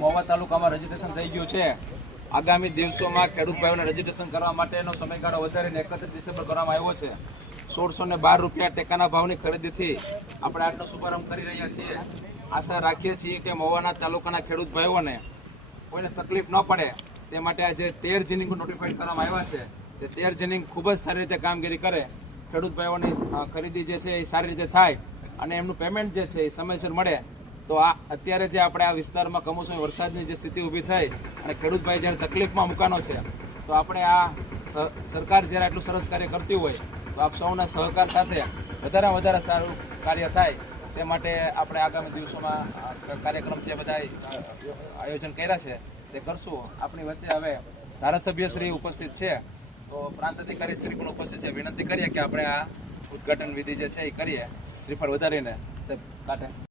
મહુવા તાલુકામાં રજીસ્ટ્રેશન થઈ ગયું છે. આગામી દિવસોમાં ખેડૂત ભાઈઓને રજીસ્ટ્રેશન કરવા માટેનો સમયગાળો વધારીને 31 ડિસેમ્બર કરવામાં આવ્યો છે. 1612 રૂપિયા ટેકાના ભાવની ખરીદીથી આપણે આજનો શુભારંભ કરી રહ્યા છીએ. આશા રાખીએ છીએ કે મહુવાના તાલુકાના ખેડૂત ભાઈઓને કોઈને તકલીફ ન પડે તે માટે આજે 13 જીનિંગ નોટિફાઈડ કરવામાં આવ્યા છે. તે 13 જીનિંગ ખૂબ જ સારી રીતે કામગીરી કરે, ખેડૂત ભાઈઓની ખરીદી જે છે એ સારી રીતે થાય અને એમનું પેમેન્ટ જે છે એ સમયસર મળે. તો આ અત્યારે જે આપણે આ વિસ્તારમાં કમોસમી વરસાદની જે સ્થિતિ ઊભી થઈ અને ખેડૂત ભાઈ જ્યારે તકલીફમાં મુકાનો છે, તો આપણે આ સરકાર જ્યારે આટલું સરસ કાર્ય કરતી હોય તો આપ સૌના સહકાર સાથે વધારે વધારે સારું કાર્ય થાય તે માટે આપણે આગામી દિવસોમાં કાર્યક્રમ જે બધા આયોજન કર્યા છે તે કરશું. આપણી વચ્ચે હવે ધારાસભ્ય શ્રી ઉપસ્થિત છે, તો પ્રાંત અધિકારી શ્રી પણ ઉપસ્થિત છે. વિનંતી કરીએ કે આપણે આ ઉદ્ઘાટન વિધિ જે છે એ કરીએ. શ્રીફળ વધારીને સાહેબ કાઢે.